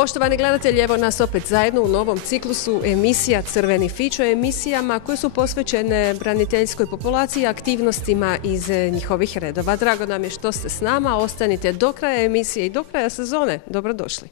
Poštovani gledatelji, evo nas opet zajedno u novom ciklusu emisija Crveni fić, o emisijama koje su posvećene braniteljskoj populaciji i aktivnostima iz njihovih redova. Drago nam je što ste s nama, ostanite do kraja emisije i do kraja sezone. Dobrodošli.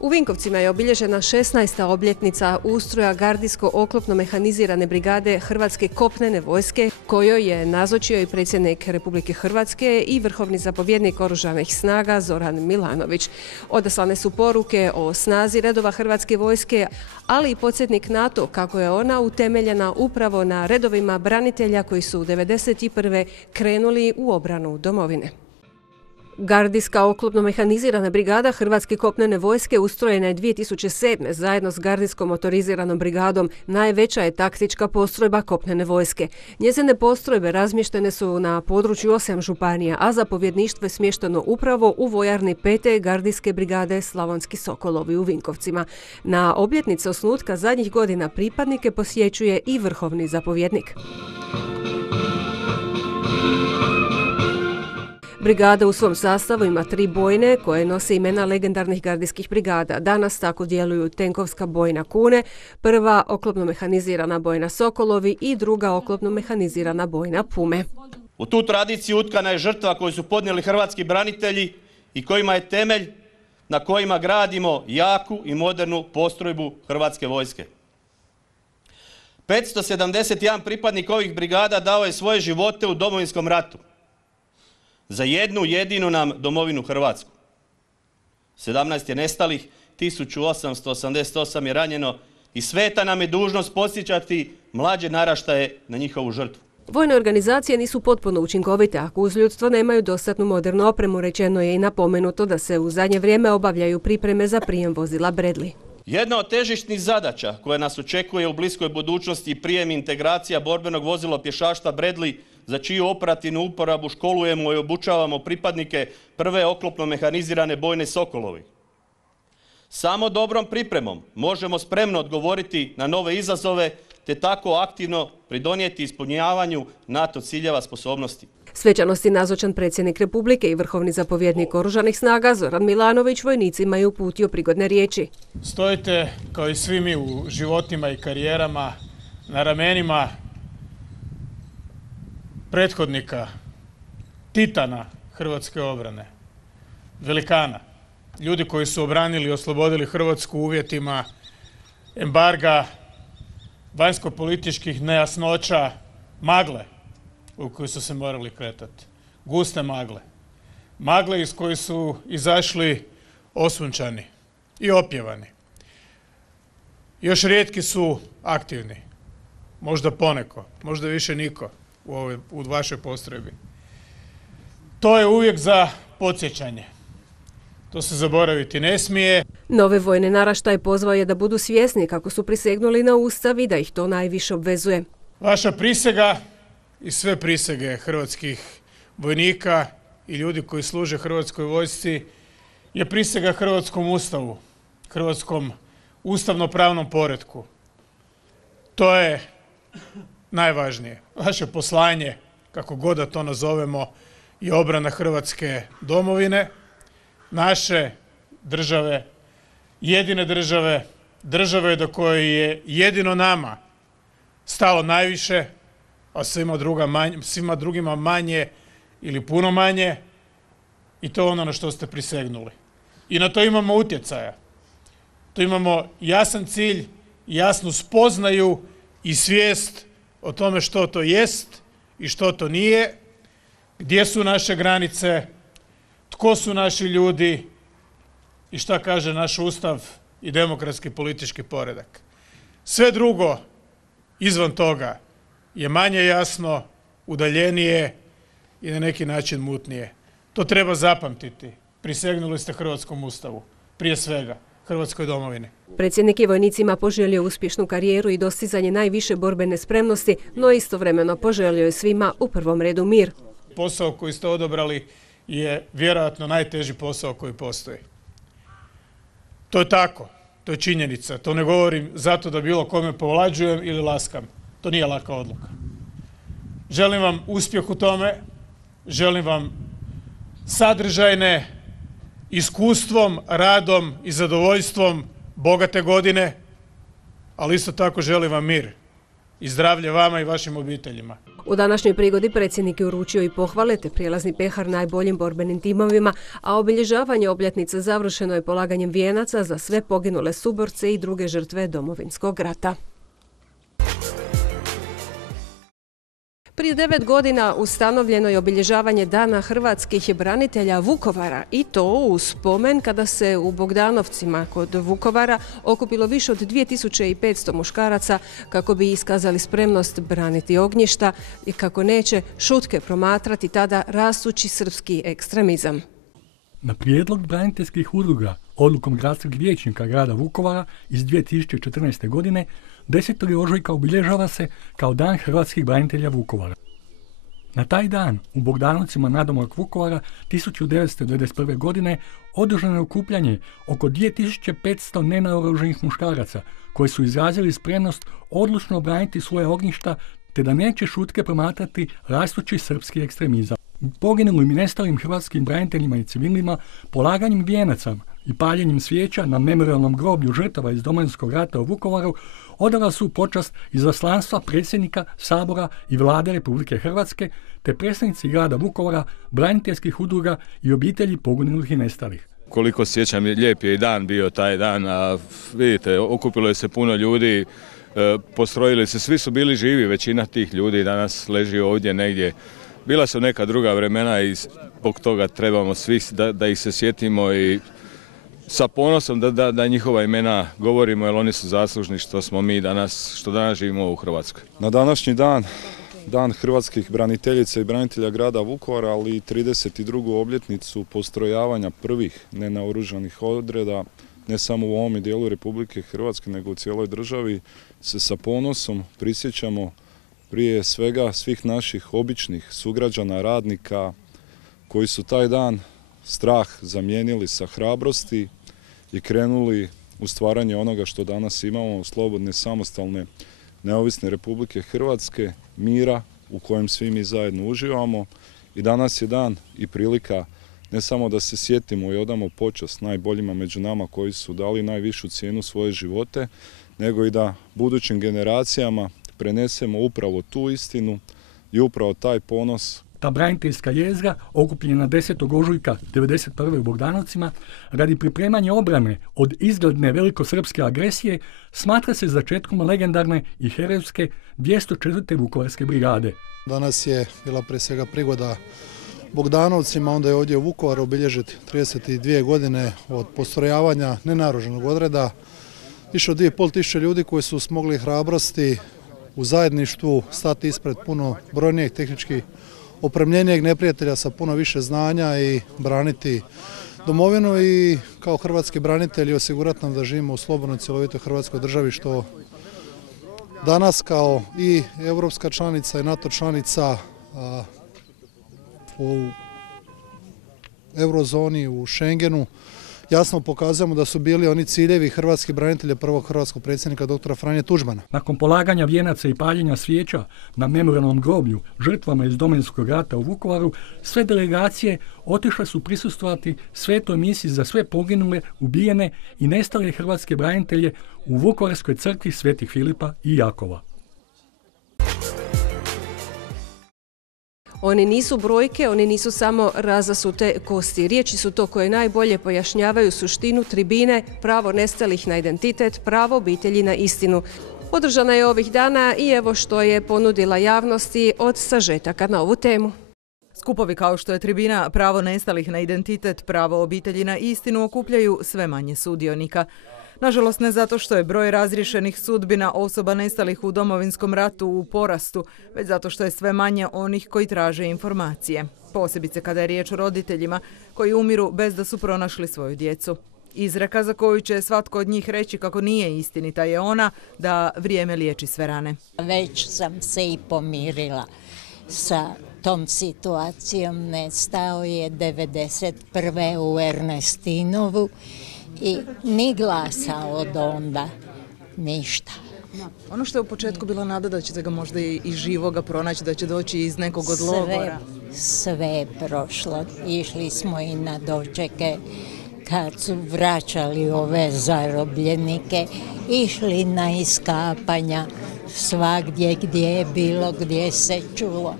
U Vinkovcima je obilježena 16. obljetnica ustroja gardijsko-oklopno mehanizirane brigade Hrvatske kopnene vojske, kojoj je nazočio i predsjednik Republike Hrvatske i vrhovni zapovjednik Oružanih snaga Zoran Milanović. Odaslane su poruke o snazi redova Hrvatske vojske, ali i podsjetnik na to kako je ona utemeljena upravo na redovima branitelja koji su 1991. krenuli u obranu domovine. Gardijska oklopno mehanizirana brigada Hrvatske kopnene vojske ustrojena je 2007. zajedno s gardijskom motoriziranom brigadom. Najveća je taktička postrojba kopnene vojske. Njezine postrojbe razmještene su na području 8 županija, a zapovjedništvo je smješteno upravo u vojarni 5. gardijske brigade Slavonski Sokolovi u Vinkovcima. Na obljetnice osnutka zadnjih godina pripadnike posjećuje i vrhovni zapovjednik. Brigada u svom sastavu ima 3 bojne koje nose imena legendarnih gardijskih brigada. Danas tako djeluju tenkovska bojna Kune, prva oklopno mehanizirana bojna Sokolovi i druga oklopno mehanizirana bojna Pume. U tu tradiciju utkana je žrtva koju su podnijeli hrvatski branitelji i kojima je temelj na kojima gradimo jaku i modernu postrojbu Hrvatske vojske. 571 pripadnik ovih brigada dao je svoje živote u Domovinskom ratu za jednu jedinu nam domovinu Hrvatsku. 17 je nestalih, 1888 je ranjeno i sveta nam je dužnost podsjećati mlađe naraštaje na njihovu žrtvu. Vojne organizacije nisu potpuno učinkovite ako uz ljudstvo nemaju dostatnu modernu opremu, rečeno je i napomenuto da se u zadnje vrijeme obavljaju pripreme za prijem vozila Bradley. Jedna od težišnih zadaća koja nas očekuje u bliskoj budućnosti je prijem integracija borbenog vozila pješaštva Bradley, za čiju operativnu uporabu školujemo i obučavamo pripadnike prve oklopno mehanizirane bojne Sokolovi. Samo dobrom pripremom možemo spremno odgovoriti na nove izazove te tako aktivno pridonijeti ispunjavanju NATO ciljeva sposobnosti. Svečanosti nazočan predsjednik Republike i vrhovni zapovjednik Oružanih snaga Zoran Milanović vojnicima je uputio prigodne riječi. Stojite, kao i svi mi u životima i karijerama, na ramenima prethodnika, titana hrvatske obrane, velikana, ljudi koji su obranili i oslobodili Hrvatsku u uvjetima embarga, vanjsko-političkih nejasnoća, magle u koju su se morali kretati, guste magle. Magle iz koje su izašli osunčani i opjevani. Još rijetki su aktivni, možda poneko, možda više niko u vašoj postrojbi. To je uvijek za podsjećanje. To se zaboraviti ne smije. Nove vojne naraštaje pozvao je da budu svjesni kako su prisegnuli na Ustav i da ih to najviše obvezuje. Vaša prisega i sve prisege hrvatskih vojnika i ljudi koji služe Hrvatskoj vojsci je prisega Hrvatskom ustavu, hrvatskom ustavno-pravnom poretku. To je najvažnije. Vaše poslanje, kako god da to nazovemo, je obrana Hrvatske domovine, naše države, jedine države, države do koje je jedino nama stalo najviše, a svima drugima manje ili puno manje, i to je ono na što ste prisegnuli. I na to imamo utjecaja. To imamo jasan cilj, jasnu spoznaju i svijest o tome što to jest i što to nije, gdje su naše granice, tko su naši ljudi i šta kaže naš Ustav i demokratski politički poredak. Sve drugo izvan toga je manje jasno, udaljenije i na neki način mutnije. To treba zapamtiti. Prisegnuli ste Hrvatskom ustavu, prije svega Hrvatskoj domovini. Predsjednik je vojnicima poželio uspješnu karijeru i dostizanje najviše borbene spremnosti, no istovremeno poželio je svima u prvom redu mir. Posao koji ste odabrali je vjerojatno najteži posao koji postoji. To je tako, to je činjenica. To ne govorim zato da bilo kome povlađujem ili laskam. To nije laka odluka. Želim vam uspjeh u tome, želim vam sadržajne, iskustvom, radom i zadovoljstvom bogate godine, ali isto tako želim vam mir i zdravlje vama i vašim obiteljima. U današnjoj prigodi predsjednik je uručio i pohvale te prijelazni pehar najboljim borbenim timovima, a obilježavanje obljetnice završeno je polaganjem vijenaca za sve poginule suborce i druge žrtve Domovinskog rata. Prije 9 godina ustanovljeno je obilježavanje Dana hrvatskih branitelja Vukovara i to u spomen kada se u Bogdanovcima kod Vukovara okupilo više od 2500 muškaraca kako bi iskazali spremnost braniti ognjišta i kako neće šutke promatrati tada rastući srpski ekstremizam. Na prijedlog braniteljskih udruga odlukom gradskog vijećnika grada Vukovara iz 2014. godine 10. ožujka obilježava se kao Dan hrvatskih branitelja Vukovara. Na taj dan u Bogdanovcima nadomak Vukovara 1991. godine održano je okupljanje oko 2500 nenaoružanih muškaraca koji su izrazili spremnost odlučno braniti svoje ognjišta te da neće šutke promatrati rastući srpski ekstremizam. Poginulim i nestalim hrvatskim braniteljima i civilima polaganjem vijenaca i paljenjem svijeća na memorijalnom groblju žrtava iz Domovinskog rata u Vukovaru odala su počast izaslanstva predsjednika Sabora i Vlade Republike Hrvatske te predstavnici grada Vukovara, braniteljskih udruga i obitelji poginulih i nestalih. Koliko sjećam, lijep je i dan bio taj dan, a vidite, okupilo je se puno ljudi, postrojili se, svi su bili živi, većina tih ljudi danas leži ovdje negdje. Bila su neka druga vremena i zbog toga trebamo svi da ih se sjetimo i sa ponosom da njihova imena govorimo, jer oni su zaslužni što danas živimo u Hrvatskoj. Na današnji dan, Dan hrvatskih braniteljica i branitelja grada Vukovara, ali i 32. obljetnicu postrojavanja prvih nenaoružanih odreda, ne samo u ovom dijelu Republike Hrvatske, nego u cijeloj državi, se sa ponosom prisjećamo prije svega svih naših običnih sugrađana, radnika, koji su taj dan strah zamijenili sa hrabrosti i krenuli u stvaranje onoga što danas imamo, slobodne, samostalne, neovisne Republike Hrvatske, mira u kojem svi mi zajedno uživamo. I danas je dan i prilika ne samo da se sjetimo i odamo počast najboljima među nama koji su dali najvišu cijenu svoje živote, nego i da budućim generacijama prenesemo upravo tu istinu i upravo taj ponos. Ta braniteljska jezgra, okupljena 10. ožujka 1991. u Bogdanovcima, radi pripremanja obrane od izgledne velikosrpske agresije, smatra se začetkom legendarne i herojske 204. Vukovarske brigade. Danas je bila prije svega prigoda Bogdanovcima, onda je ovdje u Vukovaru obilježiti 32 godine od postrojavanja nenaoružanog odreda. Više od 2500 ljudi koji su smogli hrabrosti u zajedništvu stati ispred puno brojnijeg tehnički opremljenijeg neprijatelja sa puno više znanja i braniti domovinu i kao hrvatski branitelji osigurati nam da živimo u slobodnoj cjelovitoj Hrvatskoj državi, što danas kao i europska članica i NATO članica u eurozoni, u Schengenu, jasno pokazujemo da su bili oni ciljevi hrvatskih branitelja prvog hrvatskog predsjednika dr. Franje Tuđmana. Nakon polaganja vijenaca i paljenja svijeća na memorijalnom groblju žrtvama iz Domovinskog rata u Vukovaru, sve delegacije otišle su prisustvovati svetoj misiji za sve poginule, ubijene i nestale hrvatske branitelje u Vukovarskoj crkvi Svetih Filipa i Jakova. Oni nisu brojke, oni nisu samo razasute kosti. Riječi su to koje najbolje pojašnjavaju suštinu tribine, pravo nestalih na identitet, pravo obitelji na istinu. Održana je ovih dana i evo što je ponudila javnosti od sažetaka na ovu temu. Skupovi kao što je tribina pravo nestalih na identitet, pravo obitelji na istinu okupljaju sve manje sudionika. Nažalost, ne zato što je broj razriješenih sudbina osoba nestalih u Domovinskom ratu u porastu, već zato što je sve manje onih koji traže informacije. Posebice kada je riječ o roditeljima koji umiru bez da su pronašli svoju djecu. Izreka za koju će svatko od njih reći kako nije istinita je ona da vrijeme liječi sve rane. Već sam se i pomirila sa tom situacijom. Nestao je 1991. u Ernestinovu i ni glasa od onda, ništa. Ono što je u početku bila nada da ćete ga možda i živoga pronaći, da će doći iz nekog od logora. Sve je prošlo. Išli smo i na dočeke kad su vraćali ove zarobljenike, išli na iskapanja svagdje gdje je bilo, gdje se čulo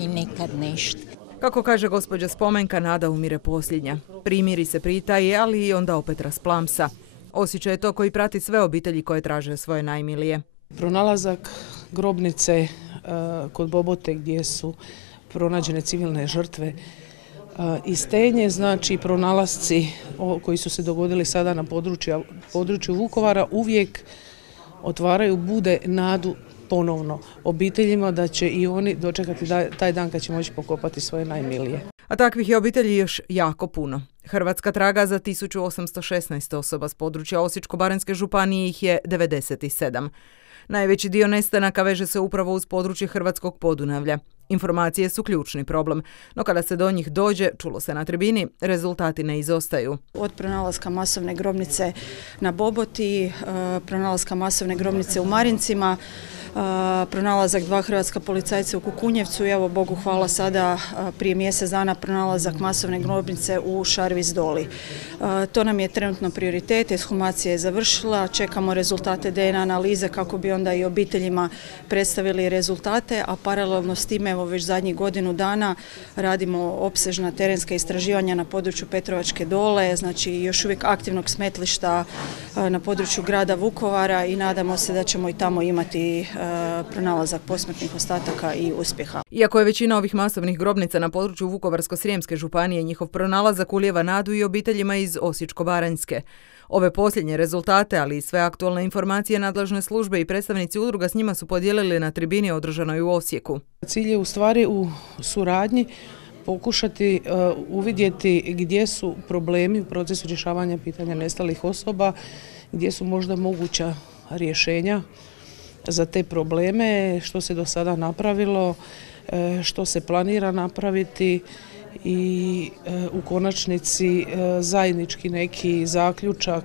i nikad ništa. Kako kaže gospođa Spomenka, nada umire posljednja. Primiri se pritaje, ali i onda opet rasplamsa. Osjećaj je to koji prati sve obitelji koje traže svoje najmilije. Pronalazak grobnice kod Bobote gdje su pronađene civilne žrtve i Stenje, znači pronalasci koji su se dogodili sada na području Vukovara uvijek otvaraju bude nadu ponovno obiteljima da će i oni dočekati taj dan kad će moći pokopati svoje najmilije. A takvih je obitelji još jako puno. Hrvatska traga za 1816 osoba s područja Osječko-baranjske županije, ih je 97. Najveći dio nestanaka veže se upravo uz područje Hrvatskog Podunavlja. Informacije su ključni problem, no kada se do njih dođe, čulo se na tribini, rezultati ne izostaju. Od pronalaska masovne grobnice na Boboti, pronalaska masovne grobnice u Marincima, pronalazak 2 hrvatska policajca u Kukunjevcu i evo Bogu hvala sada prije mjesec dana pronalazak masovne grobnice u Šarviz Doli. To nam je trenutno prioritet, ekshumacija je završila, čekamo rezultate DNA analize kako bi onda i obiteljima predstavili rezultate, a paralelno s time evo već zadnjih godinu dana radimo opsežna terenska istraživanja na području Petrovačke Dole, znači još uvijek aktivnog smetlišta na području grada Vukovara i nadamo se da ćemo i tamo imati pronalazak posmrtnih ostataka i uspjeha. Iako je većina ovih masovnih grobnica na području Vukovarsko-srijemske županije, njihov pronalazak ulijeva nadu i obiteljima iz Osječko-baranjske. Ove posljednje rezultate, ali i sve aktualne informacije nadležne službe i predstavnici udruga s njima su podijelili na tribini održanoj u Osijeku. Cilj je u stvari u suradnji pokušati uvidjeti gdje su problemi u procesu rješavanja pitanja nestalih osoba, gdje su možda moguća rješenja za te probleme, što se do sada napravilo, što se planira napraviti i u konačnici zajednički neki zaključak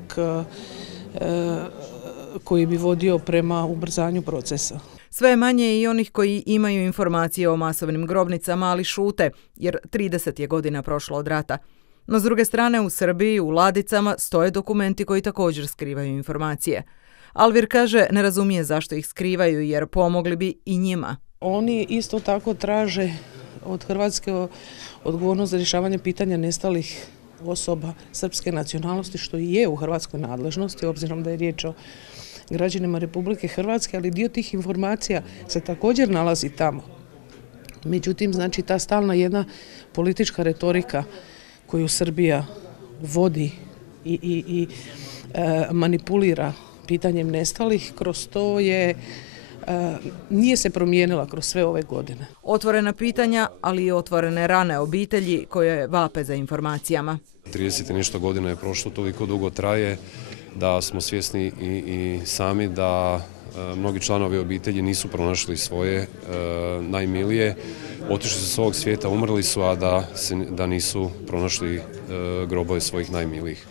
koji bi vodio prema ubrzanju procesa. Sve je manje i onih koji imaju informacije o masovnim grobnicama, ali šute, jer 30 je godina prošlo od rata. No s druge strane u Srbiji u ladicama stoje dokumenti koji također skrivaju informacije. Alvir kaže ne razumije zašto ih skrivaju jer pomogli bi i njima. Oni isto tako traže od Hrvatske odgovornost za rješavanje pitanja nestalih osoba srpske nacionalnosti, što i je u hrvatskoj nadležnosti, obzirom da je riječ o građanima Republike Hrvatske, ali dio tih informacija se također nalazi tamo. Međutim, znači ta stalna jedna politička retorika koju Srbija vodi i manipulira pitanjem nestalih, kroz to nije se promijenila kroz sve ove godine. Otvorena pitanja, ali i otvorene rane obitelji koje vape za informacijama. 30 i nešto godina je prošlo, toliko dugo traje da smo svjesni i sami da mnogi članovi obitelji nisu pronašli svoje najmilije, otišli su s ovog svijeta, umrli su, a da nisu pronašli grobove svojih najmilijih.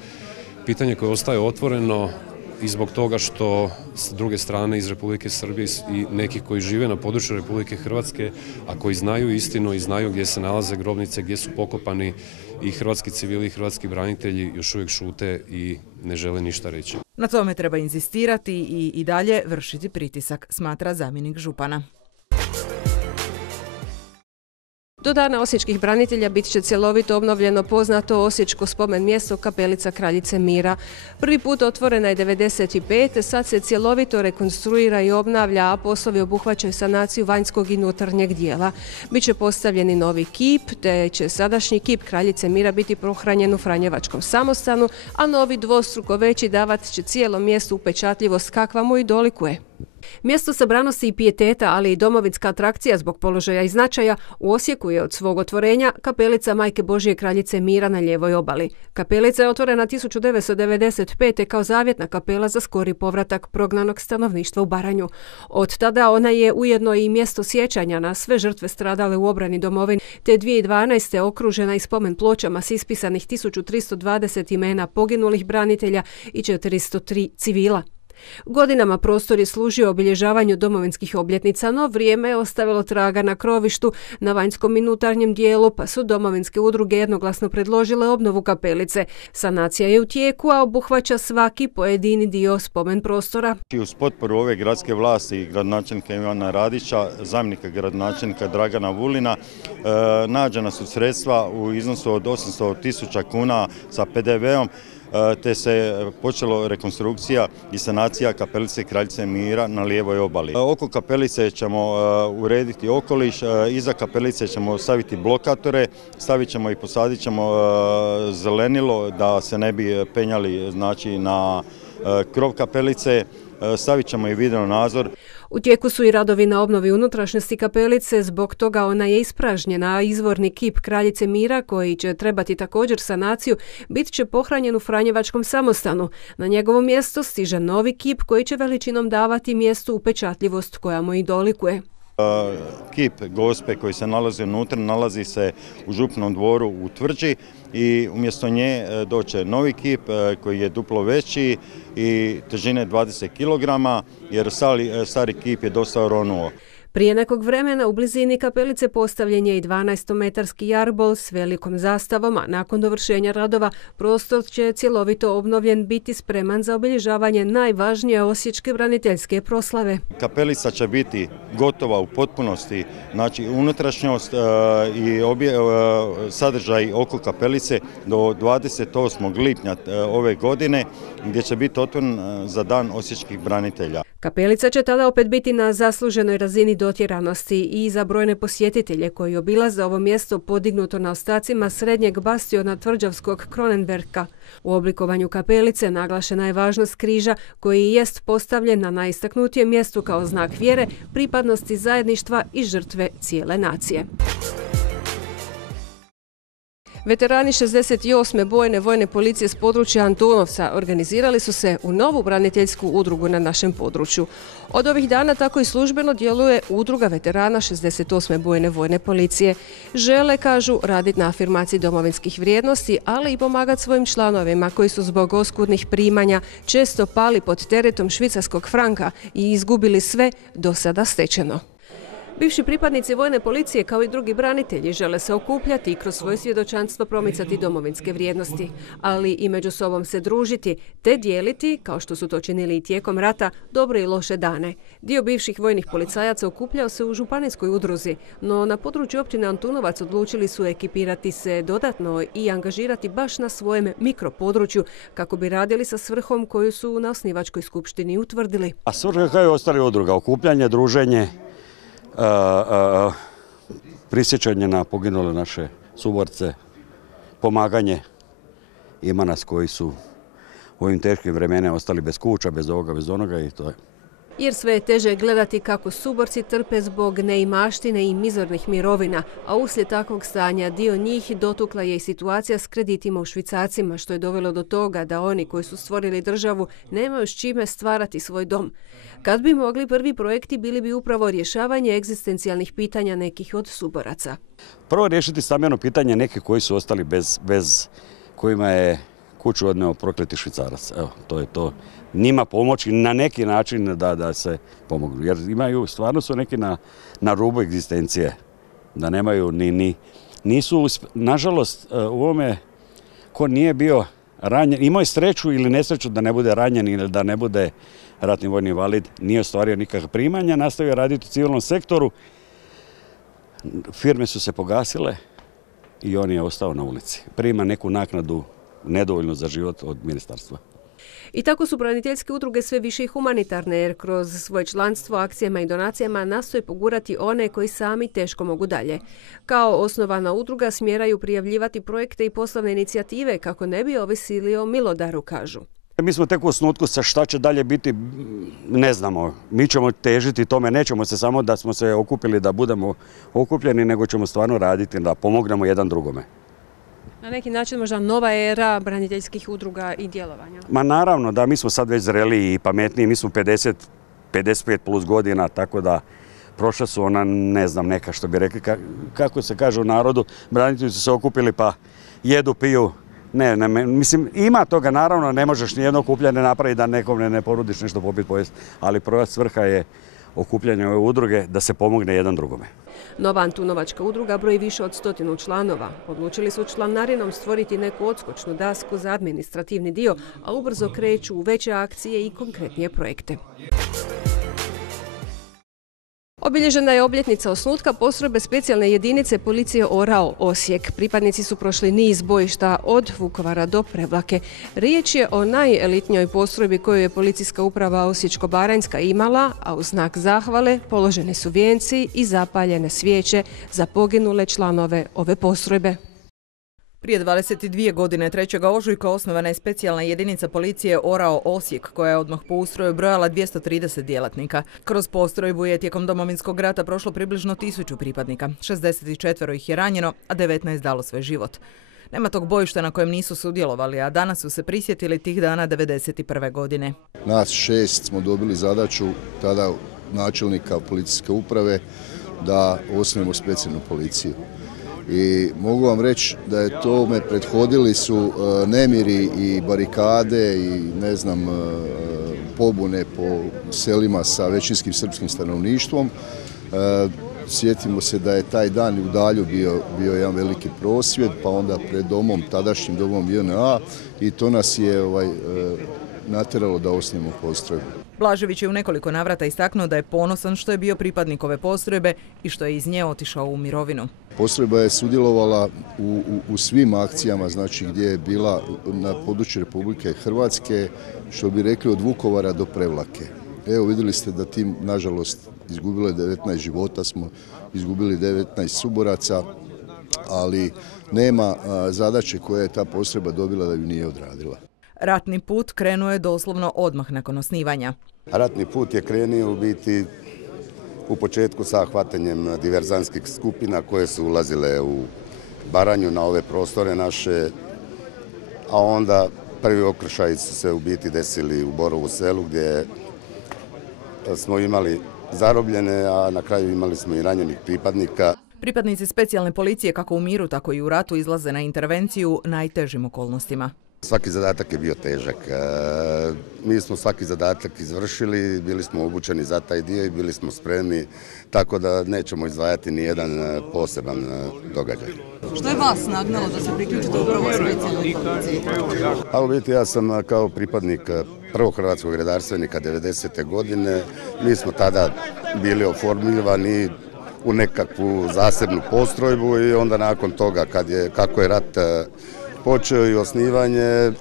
Pitanje koje ostaje otvoreno i zbog toga što s druge strane iz Republike Srbije i neki koji žive na području Republike Hrvatske, a koji znaju istinu i znaju gdje se nalaze grobnice, gdje su pokopani i hrvatski civili i hrvatski branitelji, još uvijek šute i ne žele ništa reći. Na tome treba inzistirati i dalje vršiti pritisak, smatra zamjenik župana. Do Dana osječkih branitelja bit će cjelovito obnovljeno poznato osječko spomen mjesto Kapelica Kraljice Mira. Prvi put otvorena je 1995. Sad se cjelovito rekonstruira i obnavlja, a poslovi obuhvaćaju sanaciju vanjskog i unutarnjeg dijela. Biće postavljeni novi kip, te će sadašnji kip Kraljice Mira biti pohranjen u Franjevačkom samostanu, a novi dvostruko veći davat će cijelom mjestu upečatljivost kakva mu i dolikuje. Mjesto sabranosti i pijeteta, ali i domovinska atrakcija zbog položaja i značaja, u Osijeku je od svog otvorenja Kapelica Majke Božije Kraljice Mira na lijevoj obali. Kapelica je otvorena 1995. kao zavjetna kapela za skori povratak prognanog stanovništva u Baranju. Od tada ona je ujedno i mjesto sjećanja na sve žrtve stradale u obrani domovine, te 2012. okružena i spomen pločama s ispisanih 1320 imena poginulih branitelja i 403 civila. Godinama prostor je služio obilježavanju domovinskih obljetnica, no vrijeme je ostavilo traga na krovištu, na vanjskom i unutarnjem dijelu, pa su domovinske udruge jednoglasno predložile obnovu kapelice. Sanacija je u tijeku, a obuhvaća svaki pojedini dio spomen prostora. Uz potporu ove gradske vlasti i gradonačelnika Ivana Radića, zamjenika gradonačelnika Dragana Vulina, nađena su sredstva u iznosu od 800.000 kuna sa PDV-om, te se počelo rekonstrukcija i sanacija kapelice Kraljice Mira na lijevoj obali. Oko kapelice ćemo urediti okoliš, iza kapelice ćemo staviti blokatore, stavit ćemo i posadit ćemo zelenilo da se ne bi penjali na krov kapelice, stavit ćemo i video nadzor. U tijeku su i radovi na obnovi unutrašnjosti kapelice, zbog toga ona je ispražnjena, a izvorni kip Kraljice Mira, koji će trebati također sanaciju, bit će pohranjen u Franjevačkom samostanu. Na njegovo mjesto stiže novi kip koji će veličinom davati mjestu upečatljivost koja mu i dolikuje. Kip Gospe koji se nalazi unutra nalazi se u Župnom dvoru u Tvrđi i umjesto nje doće novi kip koji je duplo veći i težine 20 kg jer stari kip je dosta oronuo. Prije nekog vremena u blizini kapelice postavljen je i 12-metarski jarbol s velikom zastavom, a nakon dovršenja radova prostor će cjelovito obnovljen biti spreman za obilježavanje najvažnije osječke braniteljske proslave. Kapelica će biti gotova u potpunosti, znači unutrašnjost i sadržaj oko kapelice do 28. lipnja ove godine gdje će biti otvoren za dan osječkih branitelja. Kapelica će tada opet biti na zasluženoj razini dotjeranosti i za brojne posjetitelje koji obilaze ovo mjesto podignuto na ostacima srednjeg bastiona tvrđavskog Kronenberga. U oblikovanju kapelice naglašena je važnost križa koji jest postavljen na najistaknutijem mjestu kao znak vjere, pripadnosti zajedništva i žrtve cijele nacije. Veterani 68. bojne vojne policije s područja Antunovca organizirali su se u novu braniteljsku udrugu na našem području. Od ovih dana tako i službeno djeluje udruga veterana 68. bojne vojne policije. Žele, kažu, raditi na afirmaciji domovinskih vrijednosti, ali i pomagati svojim članovima koji su zbog oskudnih primanja često pali pod teretom švicarskog franka i izgubili sve do sada stečeno. Bivši pripadnici vojne policije kao i drugi branitelji žele se okupljati i kroz svoje svjedočanstvo promicati domovinske vrijednosti, ali i među sobom se družiti te dijeliti, kao što su to činili i tijekom rata, dobre i loše dane. Dio bivših vojnih policajaca okupljao se u županijskoj udruzi, no na području općine Antunovac odlučili su ekipirati se dodatno i angažirati baš na svojem mikropodručju kako bi radili sa svrhom koju su na osnivačkoj skupštini utvrdili. A svrha kao i ostali udruga, okupljanje, druženje, prisjećanje na poginule naše suborce, pomaganje. Ima nas koji su u ovim teškim vremenima ostali bez kuća, bez ovoga, bez onoga i to je. Jer sve je teže gledati kako suborci trpe zbog neimaštine i mizornih mirovina, a uslijed takvog stanja dio njih dotukla je i situacija s kreditima u švicarcima, što je dovelo do toga da oni koji su stvorili državu nemaju s čime stvarati svoj dom. Kad bi mogli, prvi projekti bili bi upravo rješavanje egzistencijalnih pitanja nekih od suboraca. Prvo riješiti stambeno pitanje nekih koji su ostali bez kojima je kuću odneo prokleti švicarac. Evo, to je to. Njima pomoći na neki način da se pomognu. Jer imaju, stvarno su neki na rubu egzistencije. Da nemaju nisu, nažalost, u ovome ko nije bio ranjen, imao je sreću ili nesreću da ne bude ranjen ili da ne bude ratni vojni invalid, nije ostvario nikakva primanja, nastavio raditi u civilnom sektoru. Firme su se pogasile i on je ostao na ulici. Prima neku naknadu nedovoljno za život od ministarstva. I tako su braniteljske udruge sve više i humanitarne, jer kroz svoje članstvo, akcijama i donacijama nastoje pogurati one koji sami teško mogu dalje. Kao osnovana udruga smjeraju prijavljivati projekte i poslovne inicijative kako ne bi ovisili o milodaru, kažu. Mi smo tek u osnutku, sa šta će dalje biti, ne znamo. Mi ćemo težiti tome, nećemo se samo da smo se okupili da budemo okupljeni, nego ćemo stvarno raditi da pomognemo jedan drugome. Na neki način možda nova era braniteljskih udruga i djelovanja. Ma naravno da, mi smo sad već zreliji i pametniji, mi smo 55 plus godina, tako da prošla su ona, ne znam, neka što bi rekli, kako se kaže u narodu, branitelji su se okupili pa jedu, piju, Mislim, ima toga, naravno, ne možeš nijedno okupljanje napraviti da nekom ne ponudiš nešto popiti pojesti, ali prva svrha je okupljanje ove udruge da se pomogne jedan drugome. Nova Antunovačka udruga broji više od 100 članova. Odlučili su članarinom stvoriti neku odskočnu dasku za administrativni dio, a ubrzo kreću u veće akcije i konkretnije projekte. Obilježena je obljetnica osnutka postrojbe specijalne jedinice policije Orao Osijek. Pripadnici su prošli niz bojišta od Vukovara do Prevlake. Riječ je o najelitnijoj postrojbi koju je policijska uprava Osječko-baranjska imala, a u znak zahvale položeni su vijenci i zapaljene svijeće za poginule članove ove postrojbe. Prije 22 godine 3. ožujka osnovana je specijalna jedinica policije Orao Osijek, koja je odmah po ustroju brojala 230 djelatnika. Kroz postrojbu je tijekom Domovinskog rata prošlo približno 1000 pripadnika. 64 ih je ranjeno, a 19 dalo svoj život. Nema tog bojišta na kojem nisu sudjelovali, a danas su se prisjetili tih dana 1991. godine. Nas 6 smo dobili zadaću, tada načelnika policijske uprave, da osnujemo specijalnu policiju. I mogu vam reći da je tome prethodili su nemiri i barikade i pobune po selima sa većinskim srpskim stanovništvom. Sjetimo se da je taj dan u Dalju bio jedan veliki prosvjed, pa onda pred tadašnjim domom JNA, i to nas je natjeralo da osnujemo postrojbu. Blažević je u nekoliko navrata istaknuo da je ponosan što je bio pripadnik ove postrojbe i što je iz nje otišao u mirovinu. Postrojba je sudjelovala u svim akcijama, znači gdje je bila na području Republike Hrvatske, što bi rekli od Vukovara do Prevlake. Evo, vidjeli ste da tim, nažalost, izgubilo je 19 života, smo izgubili 19 suboraca, ali nema zadaće koje je ta postrojba dobila da ju nije odradila. Ratni put krenuo je doslovno odmah nakon osnivanja. Ratni put je krenuo u biti u početku sa hvatanjem diverzantskih skupina koje su ulazile u Baranju na ove prostore naše, a onda prvi okršaji su se u biti desili u Borovu selu gdje smo imali zarobljene, a na kraju imali smo i ranjenih pripadnika. Pripadnici specijalne policije kako u miru, tako i u ratu izlaze na intervenciju najtežim okolnostima. Svaki zadatak je bio težak. Mi smo svaki zadatak izvršili, bili smo obučeni za taj dio i bili smo spremni, tako da nećemo izdvajati ni jedan poseban događaj. Što je vas nagnalo da se priključite upravo specijalnoj policiji? A u biti ja sam kao pripadnik prvog hrvatskog redarstvenika 90. godine. Mi smo tada bili oformljivani u nekakvu zasebnu postrojbu i onda nakon toga kako je rat počeo i osnivanje,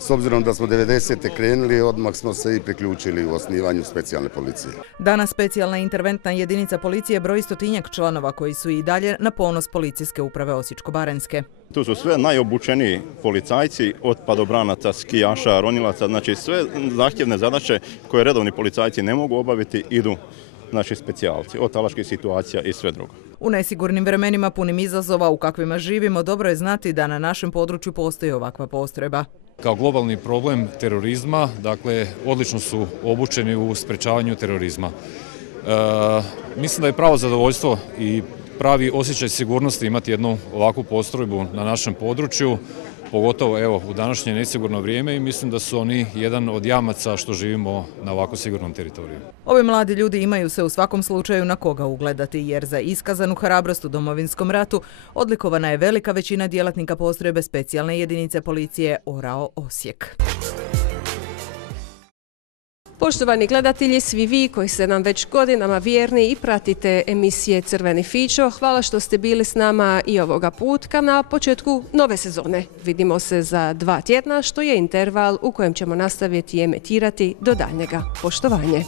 s obzirom da smo 90. krenuli, odmah smo se i priključili u osnivanju specijalne policije. Danas specijalna interventna jedinica policije broji 100-tinjak članova koji su i dalje na ponos policijske uprave Osječko-baranjske. Tu su sve najobučeniji policajci, od padobranaca, skijaša, ronilaca, znači sve zahtjevne zadaće koje redovni policajci ne mogu obaviti idu naši specijalci, od talačkih situacija i sve drugo. U nesigurnim vremenima punim izazova u kakvima živimo, dobro je znati da na našem području postoji ovakva postrojba. Kao globalni problem terorizma, dakle, odlično su obučeni u sprečavanju terorizma. Mislim da je pravo zadovoljstvo i pravi osjećaj sigurnosti imati jednu ovakvu postrojbu na našem području, pogotovo evo u današnje nesigurno vrijeme, i mislim da su oni jedan od jamaca što živimo na ovako sigurnom teritoriju. Ovi mladi ljudi imaju se u svakom slučaju na koga ugledati, jer za iskazanu hrabrost u Domovinskom ratu odlikovana je velika većina djelatnika postrojbe specijalne jedinice policije Orao Osijek. Poštovani gledatelji, svi vi koji ste nam već godinama vjerni i pratite emisije Crveni fićo, hvala što ste bili s nama i ovoga putka na početku nove sezone. Vidimo se za 2 tjedna, što je interval u kojem ćemo nastaviti emitirati do daljnjega. Poštovanje.